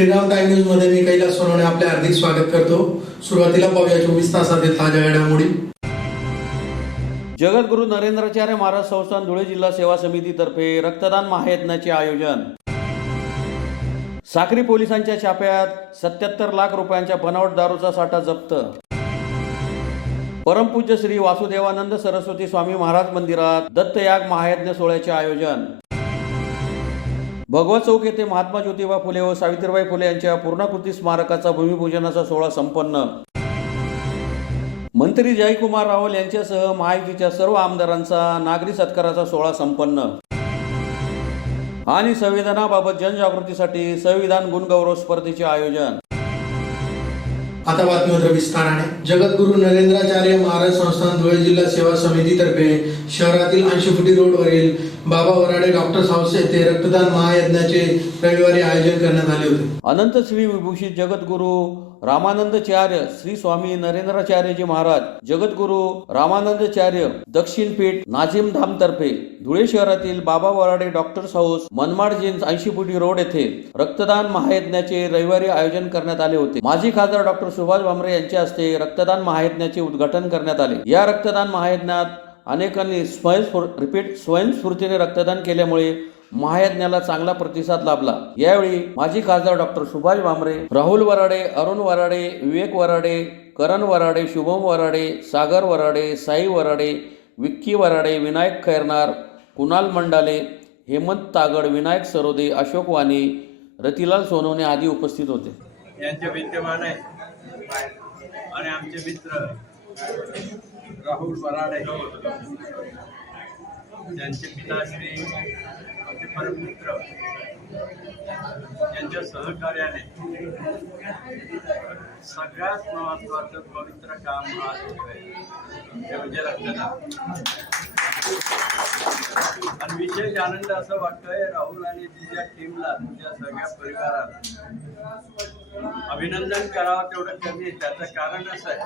Shriram time news मध्ये मी कैलास सोनवणे आपले हार्दिक स्वागत करतो। सुरुवातीला पाहूया 24 तासातील ताज्या घडामोडी। जगद्गुरू नरेंद्राचार्य महाराज संस्थान धुळे जिल्हा सेवा समितीतर्फे रक्तदान महायज्ञाचे आयोजन। साक्री पोलिसांच्या छाप्यात 77 लाख रुपयांच्या बनावट दारूचा साठा जप्त। परमपूज्य श्री वासुदेवानंद सरस्वती स्वामी महाराज मंदिरात दत्तयाग महायज्ञ सोहळ्याचे आयोजन। भगवत चौक येथे महात्मा ज्योतिबा फुले व सावित्रीबाई फुले यांच्या पूर्णाकृती स्मारकाचा भूमिपूजनाचा सोहळा संपन्न। मंत्री जयकुमार रावल यांच्यासह महायुतीच्या सर्व आमदारांचा नागरी सत्काराचा सोहळा संपन्न। आणि संविधानाबाबत जनजागृतीसाठी संविधान गुणगौरव स्पर्धेचे आयोजन। आता बातमीपत्र विस्ताराने। जगद्गुरू नरेंद्राचार्य महाराज संस्थान धुळे जिल्हा सेवा समितीतर्फे शहरातील 80 फुटी रोडवरील बाबा वराडे डॉक्टर्स हाऊस येथे रक्तदान महायज्ञाचे रविवारी आयोजन करण्यात आले होते। अनंत श्री विभूषित जगद्गुरू रामानंदाचार्य श्री स्वामी नरेंद्राचार्यजी महाराज जगद्गुरू रामानंदाचार्य दक्षिण पीठ नाझीम धाम तर्फे धुळे शहरातील Baba Varade doctors house Manmad jeans 80 फुटी रोड येथे रक्तदान महायज्ञाचे रविवारी आयोजन करण्यात आले होते। माजी खासदार डॉक्टर सुभाष भामरे यांच्या हस्ते रक्तदान महायज्ञाचे उद्घाटन करण्यात आले। या रक्तदान महायज्ञात अनेकांनी स्वयंस्फूर्तीने रक्तदान केल्यामुळे महायज्ञाला चांगला प्रतिसाद लाभला। यावेळी माजी खासदार डॉक्टर सुभाष भामरे, राहुल वराडे, अरुण वराडे, विवेक वराडे, करण वराडे, शुभम वराडे, सागर वराडे, साई वराडे, विक्की वराडे, विनायक खैरनार, कुणाल मंडाले, हेमंत तागड, विनायक सरोदे, अशोक वाणी, रतिलाल सोनवणे आदी उपस्थित होते। यांचे विद्यमान आहे आणि आमचे मित्र राहुल वराडे त्यांचे पिताश्री आमचे परममित्र यांच्या सहकार्याने सगळ्यात महत्वाचं पवित्र काम आज ते म्हणजे रक्तदान। आणि विशेष आनंद असं वाटतोय राहुल आणि तुझ्या टीमला, तुझ्या सगळ्या परिवाराला अभिनंदन करावं तेवढं कमी आहे। त्याचं कारण असं आहे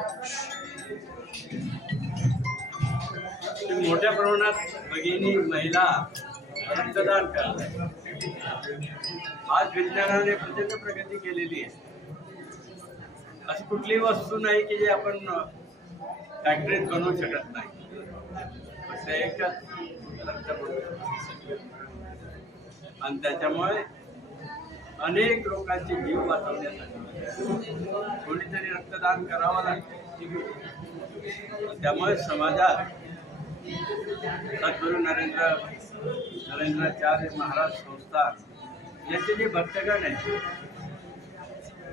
की मोठ्या प्रमाणात भगिनी महिला रक्तदान करतात। आज विज्ञानाने प्रचंड प्रगती केलेली आहे। अशी कुठलीही वस्तू नाही की जे आपण फॅक्टरीत बनवू शकत नाही। फक्त एकच रक्त बनवू आणि त्याच्यामुळे अनेक लोकांचे जीव वाचवण्यासाठी कोणीतरी रक्तदान करावं लागते। त्यामुळे समाजात सद्गुरू नरेंद्राचार्य महाराज संस्थान याचे जे भक्तगण आहे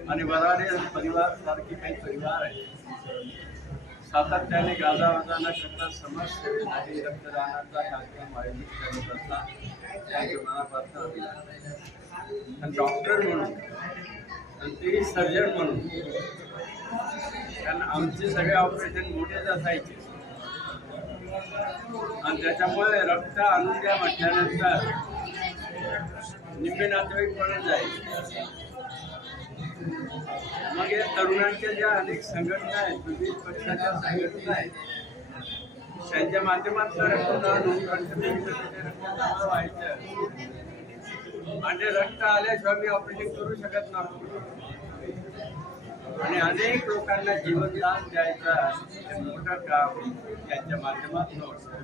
आणि वराडे परिवार सारखे काही परिवार आहे सातत्याने गाजावाजा न करता समाजसेवेसाठी रक्तदानाचा कार्यक्रम आयोजित करत असतात। त्यांच्या मनापासून अभिनंदन। आणि डॉक्टर म्हणून आणि तेही सर्जन म्हणून, कारण आमचे सगळे ऑपरेशन मोठेच असायचे आणि त्याच्यामुळे रक्त आणून द्या म्हटल्यानंतर निम्मे नातेवाईक पडत जायचे। मग या तरुणांच्या ज्या अनेक संघटना आहेत, विविध पक्षाच्या संघटना आहेत, त्यांच्या माध्यमातून रक्तदान व्हायचं आणि रक्त आल्याशिवाय मी ऑपरेशन करू शकत नाही आणि अनेक लोकांना जीवनदान द्यायचं मोठं काम त्यांच्या माध्यमातून होतं।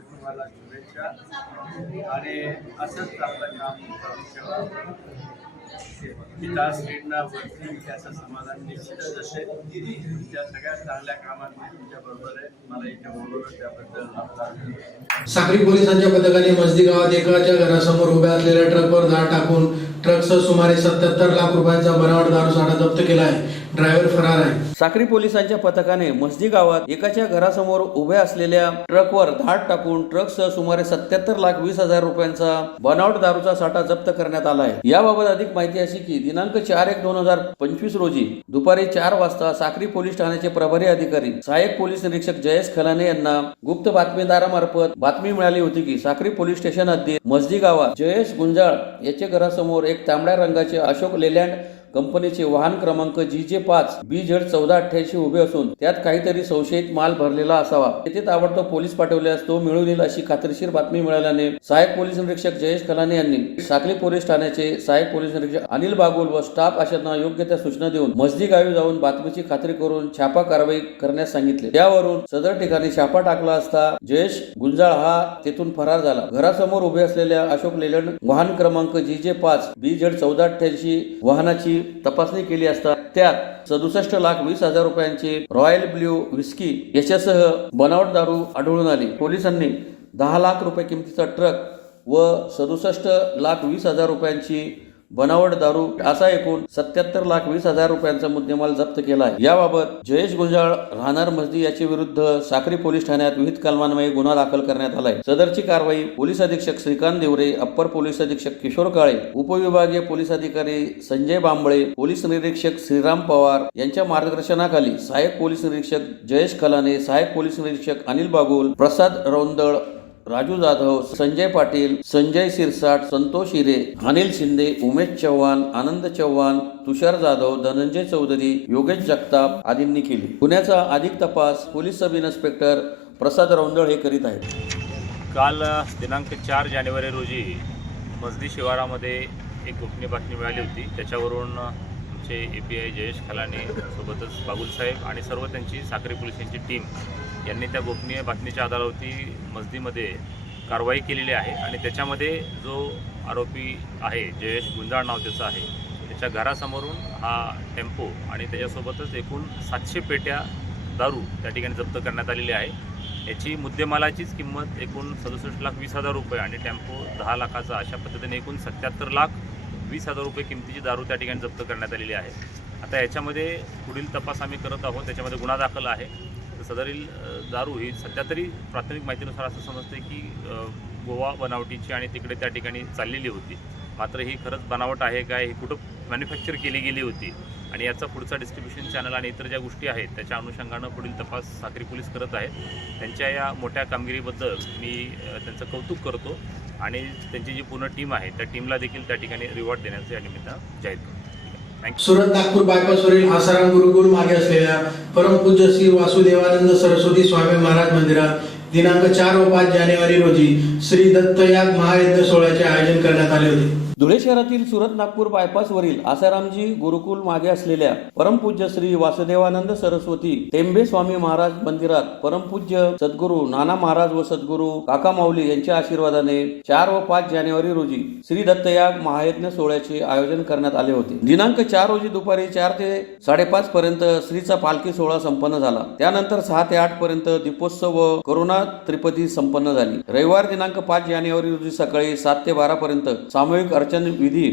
तुम्हाला शुभेच्छा आणि असंच आपलं काम पिताश्रींना वरती त्याचं समाधान निश्चितच असेल। तुमच्या सगळ्या चांगल्या कामात तुमच्या बरोबर आहे। मला इथे बोलवलं त्याबद्दल आपला। साक्री पोलिसांच्या पथकाने मस्दी गावात एकाच्या घरासमोर उभ्या असलेल्या ट्रकवर धाड टाकून ट्रकसह सुमारे 77 लाख रुपयांचा बनावट दारू साठा जप्त केला आहे। ड्रायव्हर फरार आहे। साक्री पोलिसांच्या पथकाने मस्दी गावात एकाच्या घरासमोर उभ्या असलेल्या ट्रकवर धाड टाकून ट्रकसह सुमारे 77,20,000 रुपयांचा बनावट दारूचा साठा जप्त करण्यात आला आहे। याबाबत अधिक माहिती अशी की दिनांक 4/1/2025 रोजी दुपारी 4 वाजता साक्री पोलीस ठाण्याचे प्रभारी अधिकारी सहाय्यक पोलीस निरीक्षक जयेश खलाने यांना गुप्त बातमीदारामार्फत बातमी मिळाली होती की साक्री पोलीस स्टेशन हद्दीत मस्दी गावात जयेश गुंजाळ याच्या घरासमोर एक तांबड्या रंगाचे अशोक लेलँड कंपनीचे वाहन क्रमांक GJ5 BZ1488 उभे असून त्यात काहीतरी संशयित माल भरलेला असावा. येथे ताबडतोब पोलीस पाठवल्यास तो मिळून येईल अशी खात्रीशीर बातमी मिळाल्याने सहाय्यक पोलीस निरीक्षक जयेश खलाने यांनी साखली पोलीस ठाण्याचे सहाय्यक पोलीस निरीक्षक अनिल बागुल व स्टाफ अशांना योग्य त्या सूचना देऊन मस्जिद गावी जाऊन बातमीची खात्री करून छापा कारवाई करण्यास सांगितले. त्यावरून सदर ठिकाणी छापा टाकला असता जयेश गुंजाळ हा तेथून फरार झाला. घरासमोर उभे असलेल्या अशोक लेलंड वाहन क्रमांक GJ5 BZ1488 वाहनाची तपासणी केली असता त्यात 67,20,000 रुपयांचे रॉयल ब्ल्यू व्हिस्की याच्यासह बनावट दारू आढळून आली. पोलिसांनी 10 लाख रुपये किमतीचा ट्रक व 67,20,000 रुपयांची बनावट दारू असा एकूण 77,20,000 रुपयांचा मुद्देमाल जप्त केला आहे. याबाबत जयेश गुंजाळ राहणार मस्जिद याच्या विरुद्ध साक्री पोलीस ठाण्यात विविध कलमान्वये गुन्हा दाखल करण्यात आलाय. सदरची कारवाई पोलीस अधीक्षक श्रीकांत देवरे, अप्पर पोलीस अधीक्षक किशोर काळे, उपविभागीय पोलीस अधिकारी संजय बांबळे, पोलीस निरीक्षक श्रीराम पवार यांच्या मार्गदर्शनाखाली सहाय्यक पोलीस निरीक्षक जयेश खलाने, सहाय्यक पोलीस निरीक्षक अनिल बागुल, प्रसाद रौंदळ, राजू जाधव, संजय पाटील, संजय सिरसाट, संतोष हिरे, अनिल शिंदे, उमेश चव्हाण, आनंद चव्हाण, तुषार जाधव, धनंजय चौधरी, योगेश जगताप आदींनी केली. गुन्ह्याचा अधिक तपास पोलीस सब इन्स्पेक्टर प्रसाद रौंदळ हे करीत आहेत. काल दिनांक 4 जानेवारी रोजी मस्जिद शिवारामध्ये एक गोपनीय बातमी मिळाली होती. त्याच्यावरून आमचे API जयेश खलाने सोबतच बागुल साहेब आणि सर्व त्यांची साक्री पोलिसांची टीम यांनी त्या गोपनीय बातमीच्या आधारावरती मस्जिदमध्ये कारवाई केलेली आहे आणि त्याच्यामध्ये जो आरोपी आहे जयेश गुंजाळ नाव त्याचं आहे, त्याच्या घरासमोरून हा टेम्पो आणि त्याच्यासोबतच एकूण 700 पेट्या दारू त्या ठिकाणी जप्त करण्यात आलेली आहे. याची मुद्देमालाचीच किंमत एकूण 67,20,000 रुपये आणि टेम्पो 10 लाखाचा अशा पद्धतीने एकूण 77,20,000 रुपये किमतीची दारू त्या ठिकाणी जप्त करण्यात आलेली आहे. आता याच्यामध्ये पुढील तपास आम्ही करत आहोत. त्याच्यामध्ये गुन्हा दाखल आहे. सदरील दारू ही सध्या तरी प्राथमिक माहितीनुसार असं समजते की गोवा बनावटीची आणि तिकडे त्या ठिकाणी चाललेली होती. मात्र ही खरंच बनावट आहे काय, ही कुठं मॅन्युफॅक्चर केली गेली होती आणि याचा पुढचा डिस्ट्रीब्युशन चॅनल आणि इतर ज्या गोष्टी आहेत त्याच्या अनुषंगानं पुढील तपास साक्री पोलीस करत आहेत. त्यांच्या या मोठ्या कामगिरीबद्दल मी त्यांचं कौतुक करतो आणि त्यांची जी पूर्ण टीम आहे त्या टीमला देखील त्या ठिकाणी रिवॉर्ड देण्याचं या निमित्तानं जाहीर करतो. सुरत नागपूर बायपासवरील आसाराम गुरुकुल मागे असलेल्या परमपूज्य श्री वासुदेवानंद सरस्वती स्वामी महाराज मंदिरात दिनांक 4 व 5 जानेवारी रोजी श्री दत्तयाग महायज्ञ सोहळ्याचे आयोजन करण्यात आले होते. धुळे शहरातील सुरत नागपूर बायपासवरील आसारामजी गुरुकुल मागे असलेल्या परमपूज्य श्री वासुदेवानंद सरस्वती टेंबे स्वामी महाराज मंदिरात परमपूज्य सद्गुरू नाना महाराज व सद्गुरू काका माऊली यांच्या आशीर्वादाने 4 व 5 जानेवारी रोजी श्री दत्तयाग महायज्ञ सोहळ्याचे आयोजन करण्यात आले होते. दिनांक 4 रोजी दुपारी 4 ते 5:30 पर्यंत श्रीचा पालखी सोहळा संपन्न झाला. त्यानंतर 6 ते 8 पर्यंत दीपोत्सव व करुणा त्रिपदी संपन्न झाली. रविवार दिनांक 5 जानेवारी रोजी सकाळी 7 ते 12 पर्यंत सामूहिक अर्चन विधी,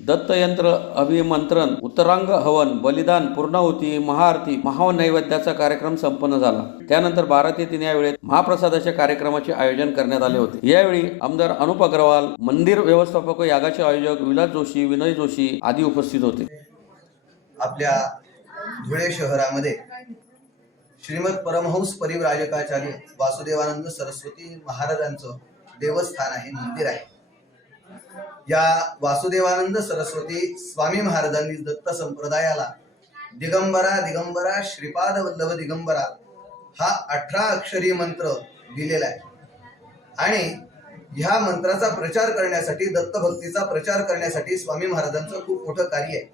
दत्तयंत्र अभिमंत्रण, उत्तरांग हवन, बलिदान, पूर्णाहुती, महाआरती, महानैवेद्याचा कार्यक्रम संपन्न झाला. त्यानंतर 12 ते 3 या वेळेत महाप्रसादाच्या कार्यक्रमाचे आयोजन करण्यात आले होते. यावेळी आमदार अनुप अग्रवाल, मंदिर व्यवस्थापक व यागाचे आयोजक विलास जोशी, विनय जोशी आदी उपस्थित होते. आपल्या धुळे शहरामध्ये श्रीमद परमहंस परिव्राजकाचार्य वासुदेवानंद सरस्वती महाराजांचं देवस्थान आहे, मंदिर आहे. या वासुदेवानंद सरस्वती स्वामी महाराजांनी दत्त संप्रदायाला दिगंबरा श्रीपाद वल्लभ दिगंबरा हा 18 अक्षरी मंत्र दिलेला आहे आणि ह्या मंत्राचा प्रचार करण्यासाठी, दत्त भक्तीचा प्रचार करण्यासाठी स्वामी महाराजांचं खूप मोठं कार्य आहे.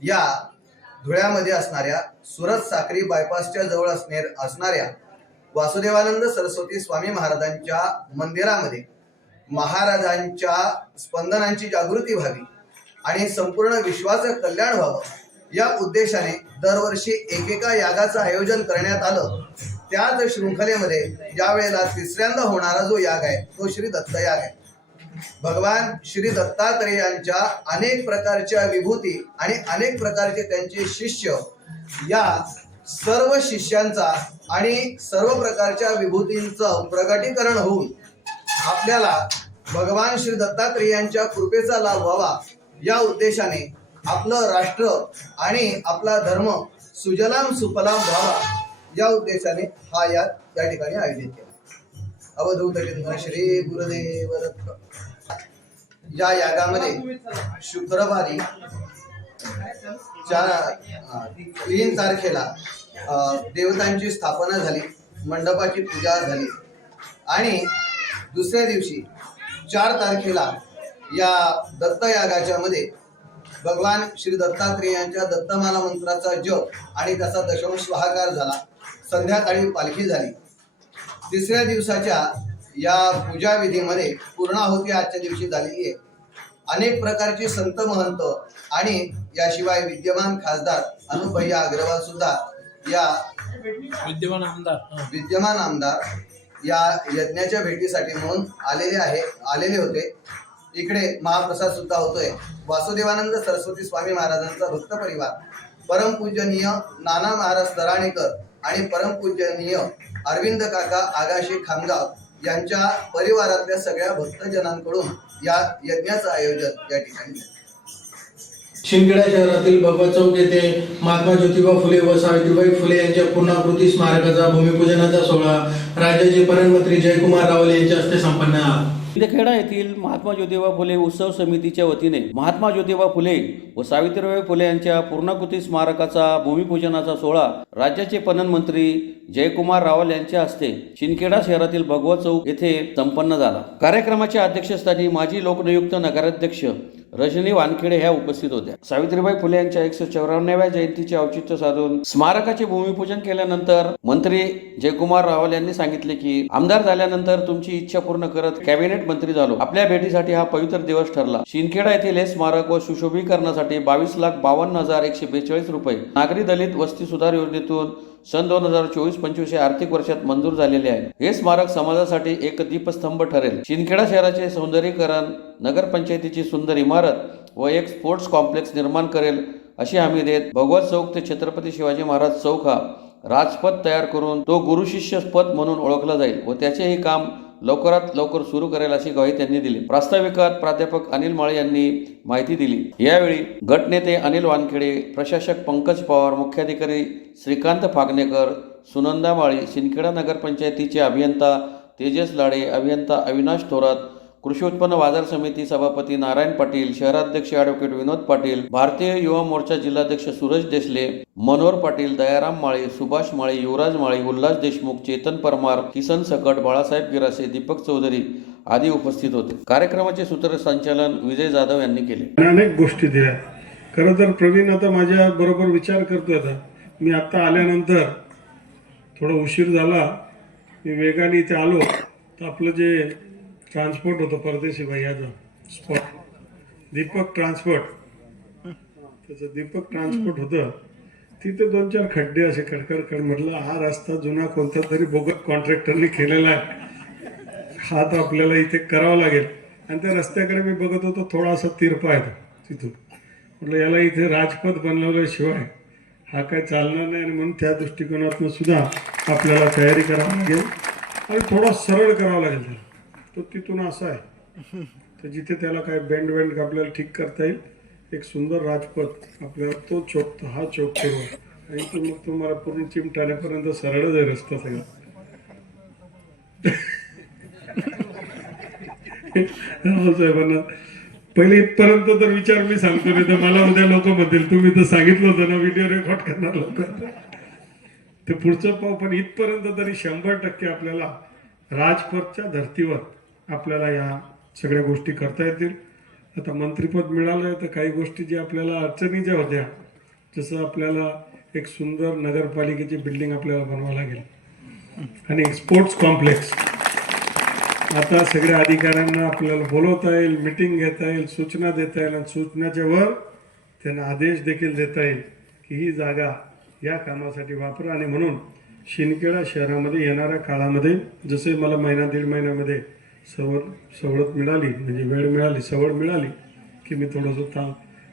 या धुळ्यामध्ये असणाऱ्या सुरत साक्री बायपासच्या जवळ असणाऱ्या वासुदेवानंद सरस्वती स्वामी महाराजांच्या मंदिरामध्ये महाराजांच्या स्पंदनांची जागृती व्हावी आणि संपूर्ण विश्वाचं कल्याण व्हावं या उद्देशाने दरवर्षी एकेका यागाचं आयोजन करण्यात आलं. त्याच शृंखलेमध्ये ज्या वेळेला 3ऱ्यांदा होणारा जो याग आहे तो श्री दत्त याग आहे. भगवान श्री दत्तात्रेयांच्या अनेक प्रकारच्या विभूती आणि अनेक प्रकारचे त्यांचे शिष्य, या सर्व शिष्यांचा आणि सर्व प्रकारच्या विभूतींचं प्रगटीकरण होऊन आपल्याला भगवान श्री दत्तात्रेयांच्या कृपेचा लाभ व्हावा या उद्देशाने आपलं राष्ट्र आणि आपला धर्म सुजलाम सुफलाम व्हावा या उद्देशाने हा याग त्या ठिकाणी आयोजित केला. अवधूत चिंतन श्री गुरुदेव दत्त. या यागामध्ये शुक्रवारी 3 तारखेला देवतांची स्थापना झाली, मंडपाची पूजा झाली आणि दुसऱ्या दिवशी 4 तारखेला या दत्तयागाच्या मध्ये भगवान श्री दत्तात्रेयांच्या दत्तमाला मंत्राचा जप आणि त्याचा दशम स्वाहाकार झाला. संध्याकाळी पालखी झाली. तिसऱ्या दिवसाच्या या पूजा विधीमध्ये पूर्णाहुती आजच्या दिवशी झालेली आहे. अनेक प्रकारचे संत महंत आणि याशिवाय विद्यमान खासदार अनुभैया अग्रवाल सुद्धा या विद्यमान आमदार या यज्ञाच्या भेटीसाठी म्हणून आलेले होते. इकडे महाप्रसाद सुद्धा होतोय. वासुदेवानंद सरस्वती स्वामी महाराजांचा भक्त परिवार, परमपूजनीय नाना महाराज तराणेकर आणि परमपूजनीय अरविंद काका आगाशे खामगाव यांच्या परिवारातल्या सगळ्या भक्तजनांकडून या यज्ञाचं आयोजन या ठिकाणी. शिंदखेडा शहरातील भगवत चौक येथे महात्मा ज्योतिबा फुले व सावित्रीबाई फुले यांच्या पूर्णाकृती स्मारकाचा भूमिपूजनाचा सोहळा राज्याचे पर्यटनमंत्री जयकुमार रावल यांच्या हस्ते संपन्न झाला. शिंदखेडा येथील महात्मा ज्योतिबा फुले उत्सव समितीच्या वतीने महात्मा ज्योतिबा फुले व सावित्रीबाई फुले यांच्या पूर्णाकृती स्मारकाचा भूमिपूजनाचा सोहळा राज्याचे पणन मंत्री जयकुमार रावल यांच्या हस्ते शिंदखेडा शहरातील भगवत चौक येथे संपन्न झाला. कार्यक्रमाच्या अध्यक्षस्थानी माजी लोकनियुक्त नगराध्यक्ष रजनी वानखेडे ह्या उपस्थित होत्या. सावित्रीबाई फुले यांच्या 154व्या जयंतीचे औचित्य साधून स्मारकाचे भूमिपूजन केल्यानंतर मंत्री जयकुमार रावल यांनी सांगितले की आमदार झाल्यानंतर तुमची इच्छा पूर्ण करत कॅबिनेट मंत्री झालो. आपल्या भेटीसाठी हा पवित्र दिवस ठरला. शिंदखेडा येथील हे स्मारक व सुशोभीकरणासाठी 22,52,142 रुपये नागरी दलित वस्ती सुधार योजनेतून सन 2024-25 आर्थिक वर्षात मंजूर झालेले आहे. हे स्मारक समाजासाठी एक दीपस्तंभ ठरेल. शिंदखेडा शहराचे सौंदर्यीकरण, नगरपंचायतीची सुंदर इमारत व एक स्पोर्ट्स कॉम्प्लेक्स निर्माण करेल अशी हमी देत भगवत चौक ते छत्रपती शिवाजी महाराज चौक हा राजपथ तयार करून तो गुरुशिष्य पथ म्हणून ओळखला जाईल व त्याचेही काम लवकरात लवकर सुरू करेल अशी ग्वाही त्यांनी दिली. प्रास्ताविकात प्राध्यापक अनिल माळे यांनी माहिती दिली. यावेळी गटनेते अनिल वानखेडे, प्रशासक पंकज पवार, मुख्याधिकारी श्रीकांत फागणेकर, सुनंदा माळी, शिंदखेडा नगरपंचायतीचे अभियंता तेजस लाडे, अभियंता अविनाश थोरात, कृषी उत्पन्न बाजार समिती सभापती नारायण पाटील, शहराध्यक्ष ॲडव्होकेट विनोद पाटील, भारतीय युवा मोर्चा जिल्हाध्यक्ष सूरज देसले, मनोहर पाटील, दयाराम माळे, सुभाष माळे, युवराज माळे, उल्हास देशमुख, चेतन परमार, किसन सकट, बाळासाहेब गिरासे, दीपक चौधरी आदी उपस्थित होते. कार्यक्रमाचे सूत्रसंचालन विजय जाधव यांनी केले. अनेक गोष्टी दिल्या. खरं तर प्रवीण आता माझ्या बरोबर विचार करतोय. आता मी आता आल्यानंतर थोडा उशीर झाला, मी वेगाने इथे आलो तर आपलं जे ट्रान्सपोर्ट होतं परदेशी भैयाचं स्पॉट दीपक ट्रान्सपोर्ट, त्याचं दीपक ट्रान्सपोर्ट होतं. तिथे 2-4 खड्डे असे खडखड म्हटलं हा रस्ता जुना कोणत्या तरी बोगस कॉन्ट्रॅक्टरने केलेला आहे, हा तर आपल्याला इथे करावा लागेल. आणि त्या रस्त्याकडे मी बघत होतो, थोडासा तिरपा आहे तिथून. म्हटलं याला इथे राजपथ बनवल्याशिवाय हा काय चालणार नाही. आणि म्हणून त्या दृष्टिकोनातून सुद्धा आपल्याला तयारी करावी लागेल आणि थोडा सरळ करावा लागेल. तो तिथून असा आहे तर जिथे त्याला काय बेंड आपल्याला ठीक करता येईल, एक सुंदर राजपथ आपल्याला तो चौक, हा चौक करू आणि तो मग तुम्हाला पूर्ण चिमटाण्यापर्यंत सरळच आहे रस्ता सगळा. साहेबांना पहिले इथपर्यंत तर विचार मी सांगतो, नाही तर मला उद्या लोक म्हणतील तुम्ही तर सांगितलं होतं ना व्हिडिओ रेकॉर्ड करणार लोक, ते पुढचं पाहू. पण इथपर्यंत तरी 100% आपल्याला राजपथच्या धर्तीवर आपल्याला या सगळ्या गोष्टी करता येतील. आता मंत्रिपद मिळालं तर काही गोष्टी ज्या आपल्याला अडचणीच्या होत्या, जसं आपल्याला एक सुंदर नगरपालिकेची बिल्डिंग आपल्याला बनवावं लागेल आणि एक स्पोर्ट्स कॉम्प्लेक्स. आता सगळ्या अधिकाऱ्यांना आपल्याला बोलवता येईल, मिटिंग घेता येईल, सूचना देता येईल आणि सूचनाच्या वर त्यांना आदेश देखील देता येईल की ही जागा या कामासाठी वापरा. आणि म्हणून शिंदखेडा शहरामध्ये येणाऱ्या काळामध्ये जसे मला 1-1.5 महिन्यामध्ये सवलत मिळाली, म्हणजे वेळ मिळाली, सवड मिळाली की मी थोडंसं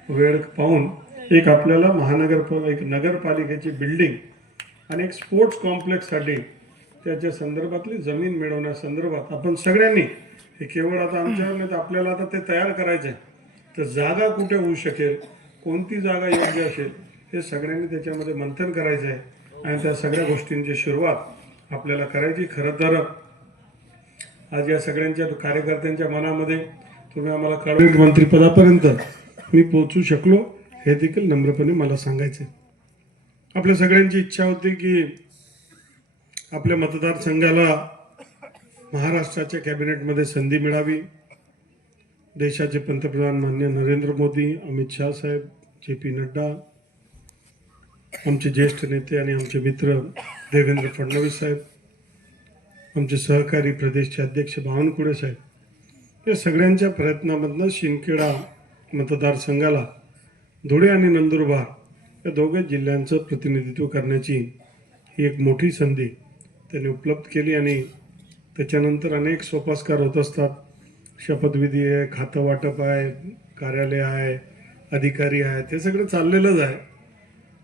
वेळ पाहून एक आपल्याला एक नगरपालिकेची बिल्डिंग आणि एक स्पोर्ट्स कॉम्प्लेक्ससाठी त्याच्या संदर्भातली जमीन मिळवण्यासंदर्भात आपण सगळ्यांनी, हे केवळ आता आमच्यावर नाही तर आपल्याला आता ते तयार करायचं आहे. तर जागा कुठे होऊ शकेल, कोणती जागा योग्य असेल, हे सगळ्यांनी त्याच्यामध्ये मंथन करायचं आहे आणि त्या सगळ्या गोष्टींची सुरुवात आपल्याला करायची. खरं तर आज या सगळ्यांच्या कार्यकर्त्यांच्या मनामध्ये तुम्ही आम्हाला कळवलं मंत्रिपदापर्यंत मी पोहोचू शकलो, हे देखील नम्रपणे मला सांगायचे. आपल्या सगळ्यांची इच्छा होती की आपल्या मतदारसंघाला महाराष्ट्राच्या कॅबिनेटमध्ये संधी मिळावी. देशाचे पंतप्रधान माननीय नरेंद्र मोदी, अमित शाह साहेब, JP नड्डा, आमचे ज्येष्ठ नेते आणि आमचे मित्र देवेंद्र फडणवीस साहेब, आमचे सहकारी प्रदेशचे अध्यक्ष बावनकुळे साहेब, या सगळ्यांच्या प्रयत्नामधनं शिंदखेडा मतदारसंघाला धुळे आणि नंदुरबार या दोघे जिल्ह्यांचं प्रतिनिधित्व करण्याची ही एक मोठी संधी त्यांनी उपलब्ध केली. आणि त्याच्यानंतर अनेक सोपस्कार होत असतात. शपथविधी आहे, खातं वाटप आहे, कार्यालय आहे, अधिकारी आहेत, हे सगळं चाललेलंच आहे.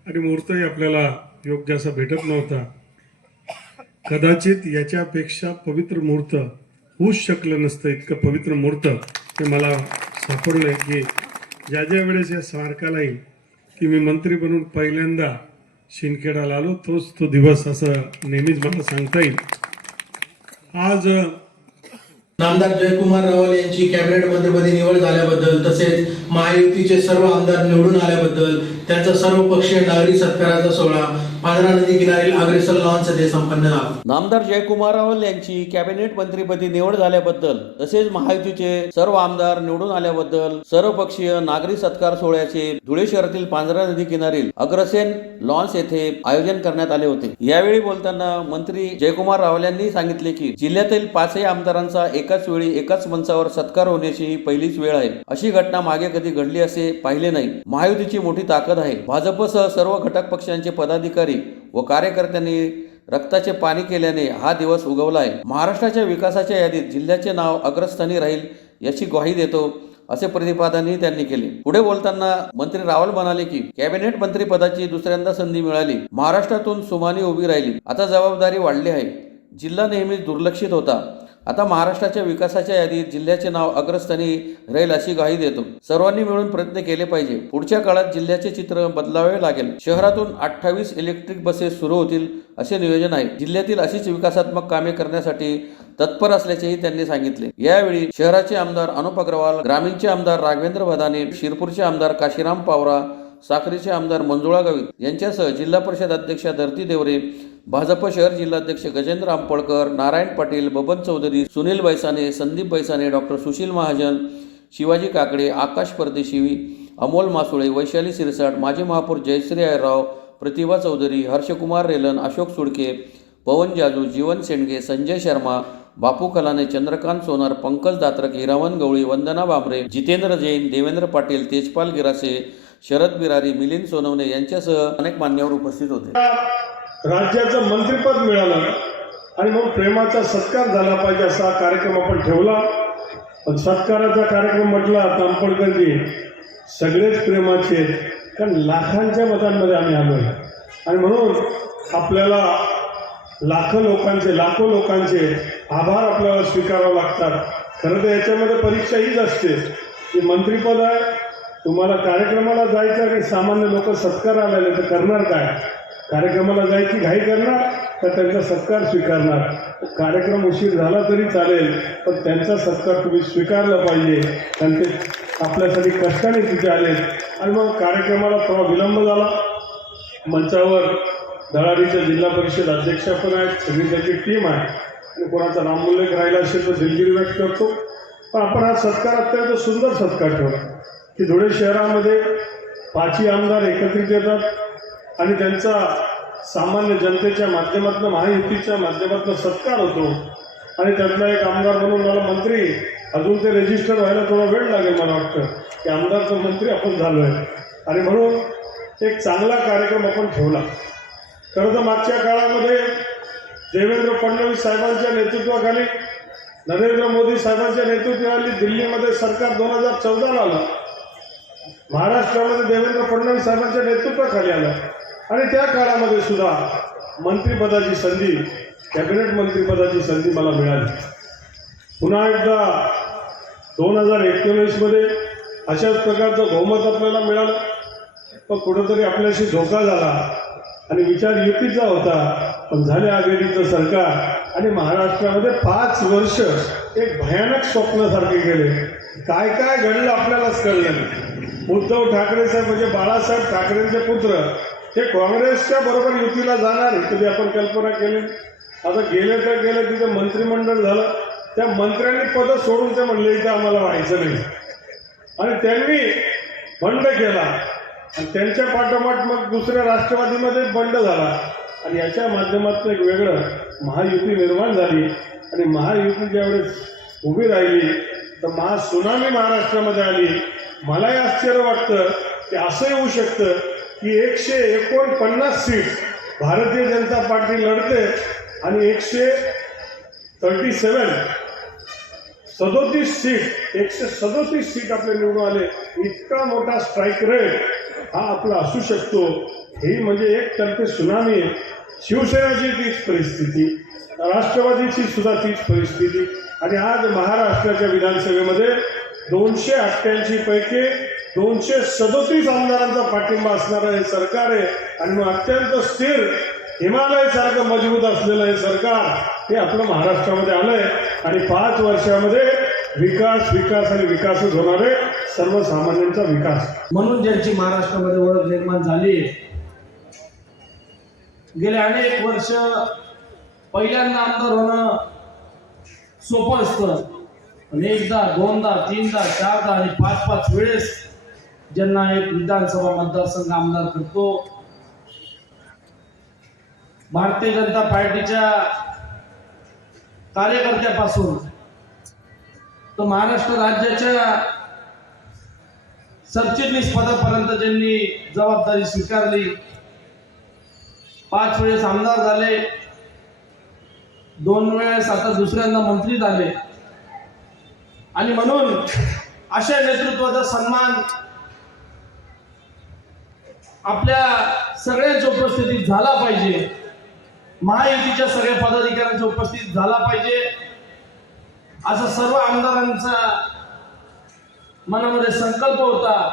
आणि मुहूर्तही आपल्याला योग्य असा भेटत नव्हता. कदाचित याच्यापेक्षा पवित्र मुहूर्त होऊच शकलं नसतं. इतकं पवित्र मुहूर्त हे मला सापडलं की ज्या वेळेस या स्मारकाला येईल की मी मंत्री बनून पहिल्यांदा शिंदखेडाला आलो, तोच तो दिवस असं नेहमीच मला सांगता येईल. आज नामदार जयकुमार रावल यांची कॅबिनेट मंत्रिपदी निवड झाल्याबद्दल तसेच महायुतीचे सर्व आमदार निवडून आल्याबद्दल त्यांचा सर्वपक्षीय नागरी सत्काराचा सोहळा पांढरा नदी किनारील अग्रेसर लॉन्स येथे संपन्न झाला. नामदार जयकुमार रावल यांची कॅबिनेट मंत्रिपदी निवड झाल्याबद्दल तसेच महायुतीचे सर्व आमदार निवडून आल्याबद्दल सर्वपक्षीय नागरी सत्कार सोहळ्याचे धुळे शहरातील पांढरा नदी किनारील अग्रसेन लॉन्स येथे आयोजन करण्यात आले होते. यावेळी बोलताना मंत्री जयकुमार रावल यांनी सांगितले की जिल्ह्यातील 5ही आमदारांचा एकाच वेळी एकाच मंचावर सत्कार होण्याची ही पहिलीच वेळ आहे. अशी घटना मागे कधी घडली असे पाहिले नाही. महायुतीची मोठी ताकद आहे. भाजपसह सर्व घटक पक्षांचे पदाधिकारी व कार्यकर्त्यांनी रक्ताचे पाणी केल्याने हा दिवस उगवला आहे. महाराष्ट्राच्या विकासाच्या यादीत जिल्ह्याचे नाव अग्रस्थानी राहील याची ग्वाही देतो असे प्रतिपादनही त्यांनी केले. पुढे बोलताना मंत्री रावल म्हणाले की कॅबिनेट मंत्रिपदाची दुसऱ्यांदा संधी मिळाली. महाराष्ट्रातून सुमानी उभी राहिली. आता जबाबदारी वाढली आहे. जिल्हा नेहमीच दुर्लक्षित होता. आता महाराष्ट्राच्या विकासाच्या यादीत जिल्ह्याचे नाव अग्रस्थानी राहील अशी ग्वाही देतो. सर्वांनी मिळून प्रयत्न केले पाहिजे. पुढच्या काळात जिल्ह्याचे चित्र बदलावे लागेल. शहरातून 28 इलेक्ट्रिक बसेस सुरू होतील असे नियोजन आहे. जिल्ह्यातील अशीच विकासात्मक कामे करण्यासाठी तत्पर असल्याचेही त्यांनी सांगितले. यावेळी शहराचे आमदार अनुप अग्रवाल, ग्रामीणचे आमदार राघवेंद्र भदाने, शिरपूरचे आमदार काशीराम पावरा, साक्रीचे आमदार मंजुळा गावित यांच्यासह जिल्हा परिषद अध्यक्षा धरती देवरे, भाजप शहर जिल्हाध्यक्ष गजेंद्र आंबळकर, नारायण पाटील, बबन चौधरी, सुनील बैसाने, संदीप बैसाने, डॉक्टर सुशील महाजन, शिवाजी काकडे, आकाश परदेशी, अमोल मासुळे, वैशाली सिरसाट, माजी महापौर जयश्री आयरराव, प्रतिभा चौधरी, हर्षकुमार रेलन, अशोक सुडके, पवन जाजू, जीवन सेंडगे, संजय शर्मा, बापू कलाने, चंद्रकांत सोनार, पंकज दात्रक, हिरामन गवळी, वंदना बांबरे, जितेंद्र जैन, देवेंद्र पाटील, तेजपाल गिरासे, शरद बिरारी, मिलिंद सोनवणे यांच्यासह अनेक मान्यवर उपस्थित होते. राज्याचं मंत्रिपद मिळालं आणि मग प्रेमाचा सत्कार झाला पाहिजे असा कार्यक्रम आपण ठेवला. पण सत्काराचा कार्यक्रम म्हटला तर आंबेडकरजी सगळेच प्रेमाचे, कारण लाखांच्या मतांमध्ये आम्ही आलो आहे. आणि म्हणून आपल्याला लाखो लोकांचे आभार आपल्याला स्वीकारावे लागतात. खरं तर याच्यामध्ये परीक्षा हीच असते की मंत्रिपद आहे, तुम्हाला कार्यक्रमाला जायचं की सामान्य लोक सत्कार आलेले तर करणार काय? कार्यक्रमाला जायची घाई करणार तर त्यांचा सत्कार स्वीकारणार. कार्यक्रम उशीर झाला तरी चालेल, पण त्यांचा सत्कार तुम्ही स्वीकारला पाहिजे. कारण ते आपल्यासाठी कष्टाने तिथे आले. आणि मग कार्यक्रमाला थोडा विलंब झाला. मंचावर धडाडीच्या जिल्हा परिषद अध्यक्षा पण आहेत, सगळी त्याची टीम आहे. आणि कोणाचा नामोल्लेख राहिला असेल तर दिलगिरी व्यक्त करतो. पण आपण हा सत्कार अत्यंत सुंदर सत्कार ठेवला की धुळे शहरामध्ये 5ही आमदार एकत्रित येतात आणि त्यांचा सामान्य जनतेच्या माध्यमातून, महायुतीच्या माध्यमातून सत्कार होतो. आणि त्यातला एक आमदार म्हणून मला मंत्री, अजून ते रजिस्टर व्हायला थोडा वेळ लागेल मला वाटतं की आमदारचा मंत्री आपण झालो आहे. आणि म्हणून एक चांगला कार्यक्रम आपण ठेवला. खरं तर मागच्या काळामध्ये देवेंद्र फडणवीस साहेबांच्या नेतृत्वाखाली, नरेंद्र मोदी साहेबांच्या नेतृत्वाखाली दिल्लीमध्ये सरकार 2014ला आलं. महाराष्ट्रामध्ये देवेंद्र फडणवीस साहेबांच्या नेतृत्वाखाली आलं. आणि त्या काळामध्ये सुद्धा मंत्रिपदाची संधी, कॅबिनेट मंत्रिपदाची संधी मला मिळाली. पुन्हा एकदा 2019मध्ये अशाच प्रकारचं बहुमत आपल्याला मिळालं. पण कुठंतरी आपल्याशी धोका झाला आणि विचार युतीचा होता, पण झाले आघाडीचं सरकार आणि महाराष्ट्रामध्ये 5 वर्ष एक भयानक स्वप्नासारखे गेले. काय काय घडलं आपल्यालाच कळलं नाही. उद्धव ठाकरे साहेब म्हणजे बाळासाहेब ठाकरेंचे पुत्र हे काँग्रेसच्या बरोबर युतीला जाणार, कधी आपण कल्पना केली? आता गेले तर गेले, तिथं मंत्रिमंडळ झालं, त्या मंत्र्यांनी पद सोडून ते म्हणले इथं आम्हाला व्हायचं नाही, आणि त्यांनी बंड केला, आणि त्यांच्या पाठोपाठ मग दुसऱ्या राष्ट्रवादीमध्ये बंड झाला, आणि याच्या माध्यमातून एक वेगळं महायुती निर्माण झाली, आणि महायुती ज्यावेळेस उभी राहिली तर महासुनामी महाराष्ट्रामध्ये आली. मलाही आश्चर्य वाटतं की असं होऊ शकतं की 149 सीट भारतीय जनता पार्टी लढते आणि 137 सीट आपले निवडून आले. इतका मोठा स्ट्राईक रेट हा आपला असू शकतो, ही म्हणजे एक तर्फे सुनामी. शिवसेनेची तीच परिस्थिती, राष्ट्रवादीची सुद्धा तीच परिस्थिती, आणि आज महाराष्ट्राच्या विधानसभेमध्ये 288 पैकी 237 आमदारांचा पाठिंबा असणारं हे सरकार आहे, आणि मग अत्यंत स्थिर हिमालयासारखं मजबूत असलेलं हे सरकार हे आपलं महाराष्ट्रामध्ये आलंय, आणि 5 वर्षामध्ये विकास विकास आणि विकासच होणार आहे, सर्वसामान्यांचा विकास. म्हणून ज्यांची महाराष्ट्रामध्ये ओळख निर्माण झाली, गेले अनेक वर्ष पहिल्यांदा आमदार होणं सोपं असतं, आणि एकदा, दोनदा, तीनदा, चारदा आणि 5-5 वेळेस ज्यांना एक विधानसभा मतदारसंघ आमदार करतो, भारतीय जनता पार्टीच्या कार्यकर्त्यापासून तर महाराष्ट्र राज्याच्या सरचिटणीस पदापर्यंत ज्यांनी जबाबदारी स्वीकारली, 5 वेळेस आमदार झाले, 2 वेळेस आता दुसऱ्यांदा मंत्री झाले, आणि म्हणून अशा नेतृत्वाचा सन्मान आपल्या सगळ्यांच्या उपस्थितीत झाला पाहिजे, महायुतीच्या सगळ्या पदाधिकाऱ्यांच्या उपस्थितीत झाला पाहिजे, असा सर्व आमदारांचा मनामध्ये संकल्प होता.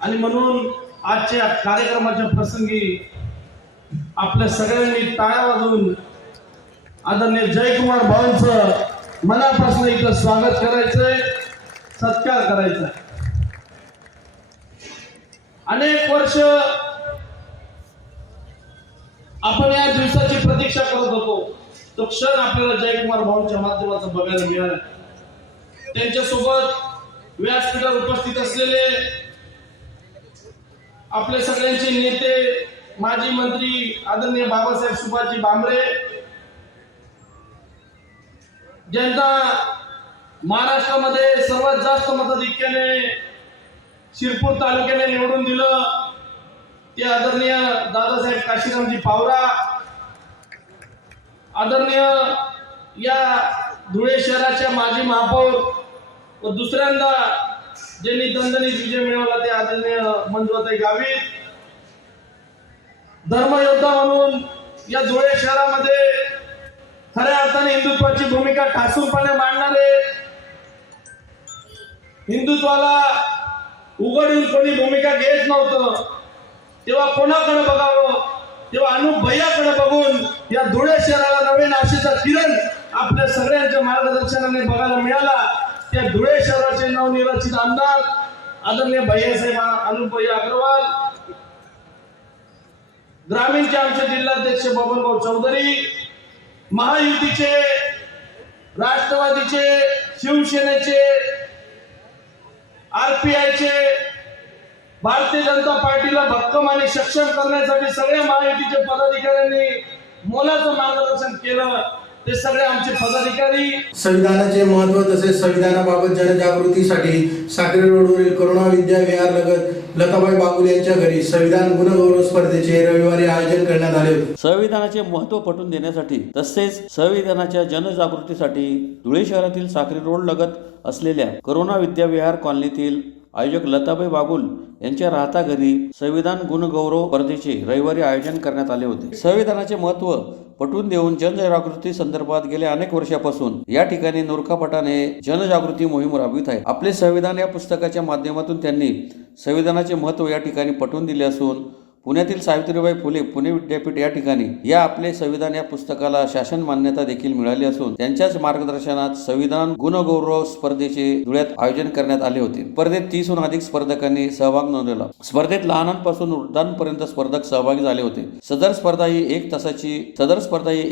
आणि म्हणून आजच्या कार्यक्रमाच्या प्रसंगी आपल्या सगळ्यांनी टाळ्या वाजवून आदरणीय जयकुमार भाऊंचं मनापासून इथं स्वागत करायचंय, सत्कार करायचा. अनेक वर्ष आपण या दिवसाची प्रतीक्षा करत होतो, तो क्षण आपल्याला जयकुमार भाऊंच्या माध्यमातून बघायला मिळाला. त्यांच्यासोबत व्यासपीठावर उपस्थित असलेले आपले सगळ्यांचे नेते, माजी मंत्री आदरणीय बाबासाहेब सुभाषजी भामरे, ज्यांना महाराष्ट्रामध्ये सर्वात जास्त मताधिक्याने शिरपूर तालुक्याने निवडून दिलं, ते आदरणीय दादासाहेब काशीरामजी पावरा, आदरणीय या धुळे शहराच्या माजी महापौर व दुसऱ्यांदा ज्यांनी दणदणीत विजय मिळवला ते आदरणीय मंजुळाताई गावित, धर्मयोद्धा म्हणून या धुळे शहरामध्ये खऱ्या अर्थाने हिंदुत्वाची भूमिका ठासूरपणे मांडणारे, हिंदुत्वाला उघडून कोणी भूमिका घेत नव्हतं, तेव्हा कोणाकडे बघावं, तेव्हा अनुप भैयाकडे बघून या धुळे शहराला नवीन आशेचा किरण आपल्या सगळ्यांच्या मार्गदर्शनाने बघायला मिळाला. त्या धुळे शहराचे नवनिर्वाचित आमदार आदरणीय भैयासाहेब अनुप भैया अग्रवाल, ग्रामीणचे आमचे जिल्हाध्यक्ष बबनभाऊ चौधरी, महायुतीचे, राष्ट्रवादीचे, शिवसेनेचे, आरपीआयचे, भारतीय जनता पार्टीला भक्कम आणि सक्षम करण्यासाठी सगळ्या महायुतीच्या पदाधिकाऱ्यांनी मोलाचं मार्गदर्शन केलं. ते सगळे आमचे पदाधिकारी. संविधानाचे महत्त्व तसेच संविधानाबाबत जनजागृतीसाठी साक्री रोडवरील करुणा विद्या विहार लगत लताबाई बागुल यांच्या घरी संविधान गुणगौरव स्पर्धेचे रविवारी आयोजन करण्यात आले होते. संविधानाचे महत्त्व पटवून देण्यासाठी तसेच संविधानाच्या जनजागृतीसाठी धुळे शहरातील साक्री रोड लगत असलेल्या करुणा विद्या विहार कॉलनीतील आयोजक लताबाई बागुल यांच्या राहता घरी संविधान गुणगौरव स्पर्धेचे रविवारी आयोजन करण्यात आले होते. संविधानाचे महत्त्व पटवून देऊन जनजागृती संदर्भात गेल्या अनेक वर्षापासून या ठिकाणी नूरखापटाने जनजागृती मोहीम राबवित आहे. आपले संविधान या पुस्तकाच्या माध्यमातून त्यांनी संविधानाचे महत्त्व या ठिकाणी पटवून दिले असून पुण्यातील सावित्रीबाई फुले पुणे विद्यापीठ या ठिकाणी या आपले संविधान या पुस्तकाला शासन मान्यता देखील मिळाली असून त्यांच्याच मार्गदर्शनात संविधान गुणगौरव स्पर्धेचे धुळ्यात आयोजन करण्यात आले होते. स्पर्धेत 30हून अधिक स्पर्धकांनी सहभाग नोंदवला. स्पर्धेत लहानांपासून वृद्धांपर्यंत स्पर्धक सहभागी झाले होते. सदर स्पर्धा ही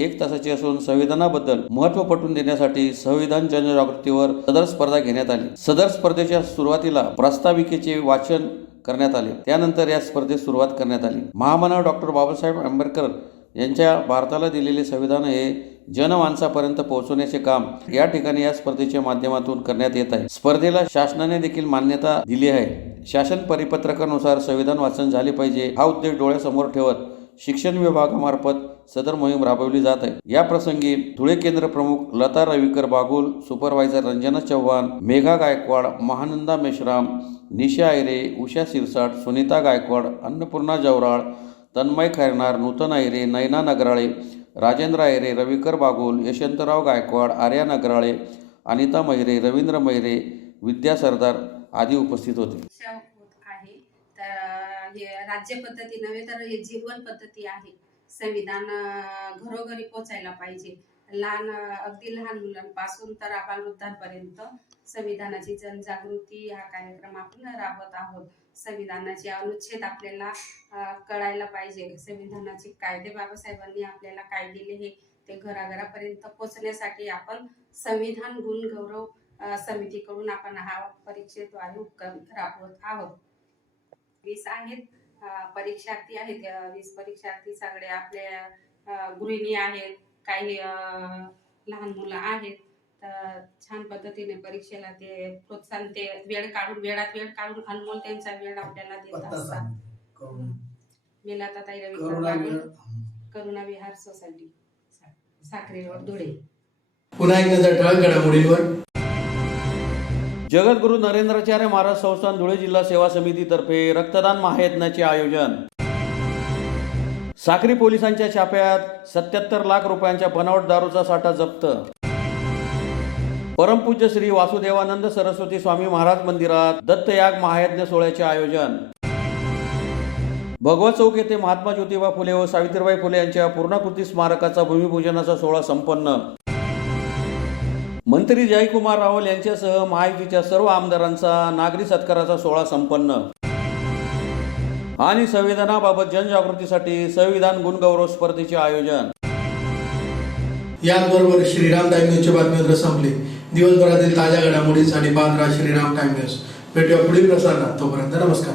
एक तासाची असून संविधानाबद्दल महत्त्व पटवून देण्यासाठी संविधान जनजागृतीवर सदर स्पर्धा घेण्यात आली. सदर स्पर्धेच्या सुरुवातीला प्रास्ताविकेचे वाचन करण्यात आले. त्यानंतर या स्पर्धेस सुरुवात करण्यात आली. महामानव डॉक्टर बाबासाहेब आंबेडकर यांच्या भारताला दिलेले संविधान हे जनमानसापर्यंत पोहोचवण्याचे काम या ठिकाणी या स्पर्धेच्या माध्यमातून करण्यात येत आहे. स्पर्धेला शासनाने देखील मान्यता दिली आहे. शासन परिपत्रकानुसार संविधान वाचन झाले पाहिजे हा उद्देश डोळ्यासमोर ठेवत शिक्षण विभागामार्फत सदर मोहीम राबवली जात आहे. या प्रसंगी धुळे केंद्र प्रमुख लता रविकर बागुल, सुपरवायझर रंजना चव्हाण, मेघा गायकवाड, महानंदा मेश्राम, निशा आयरे, उषा सिरसाट, सुनीता गायकवाड, अन्नपूर्णा जवराळ, तन्मय खैरनार, नूतन आयरे, नयना नगराळे, राजेंद्र आयरे, रविकर बागुल, यशवंतराव गायकवाड, आर्या नगराळे, अनिता मैरे, रवींद्र मैरे, विद्या सरदार आदी उपस्थित होते. आहे तर हे राज्य पद्धती नव्हे तर हे जीवन पद्धती आहे. संविधान घरोघरी पोचायला पाहिजे. अगदी लहान मुलांपासून तर अबालवृद्धांपर्यंत संविधानाची जनजागृती हा कार्यक्रम आपण राबवत आहोत. संविधानाचे अनुच्छेद आपल्याला कळायला पाहिजे. संविधानाचे कायदे बाबासाहेबांनी आपल्याला काय दिले हे ते घराघरापर्यंत पोचण्यासाठी आपण संविधान गुण गौरव समितीकडून आपण हा परीक्षेद्वारे उपक्रम राबवत आहोत. 20 आहेत परीक्षार्थी आहेत. 20 परीक्षार्थी सगळे आपल्या गृहिणी आहेत, काही लहान मुलं आहेत. तर छान पद्धतीने परीक्षेला ते प्रोत्साहन, ते वेळात वेळ काढून अनमोल त्यांचा वेळ आपल्याला देत असतात. मिलाताताई रविकर, करुणा विहार सोसायटी, साखरे रोड, धुळे. पुन्हा एक नजर ठळक घडामोडींवर. जगद्गुरू नरेंद्राचार्य महाराज संस्थान धुळे जिल्हा सेवा समितीतर्फे रक्तदान महायज्ञाचे आयोजन. साक्री पोलिसांच्या छाप्यात 77 लाख रुपयांच्या बनावट दारूचा साठा जप्त. परमपूज्य श्री वासुदेवानंद सरस्वती स्वामी महाराज मंदिरात दत्तयाग महायज्ञ सोहळ्याचे आयोजन. भगवत चौक येथे महात्मा ज्योतिबा फुले व सावित्रीबाई फुले यांच्या पूर्णाकृती स्मारकाचा भूमिपूजनाचा सोहळा संपन्न. मंत्री जयकुमार रावल यांच्यासह महायुतीच्या सर्व आमदारांचा नागरी सत्काराचा सोहळा संपन्न. आणि संविधानाबाबत जनजागृतीसाठी संविधान गुणगौरव स्पर्धेचे आयोजन. याचबरोबर श्रीराम टाइम न्यूजचे बातमीपत्र संपले. दिवसभरातील ताज्या घडामोडींसाठी पाहत राहा श्रीराम टाइम न्यूज. भेटूया पुढील प्रसारणात. तोपर्यंत नमस्कार.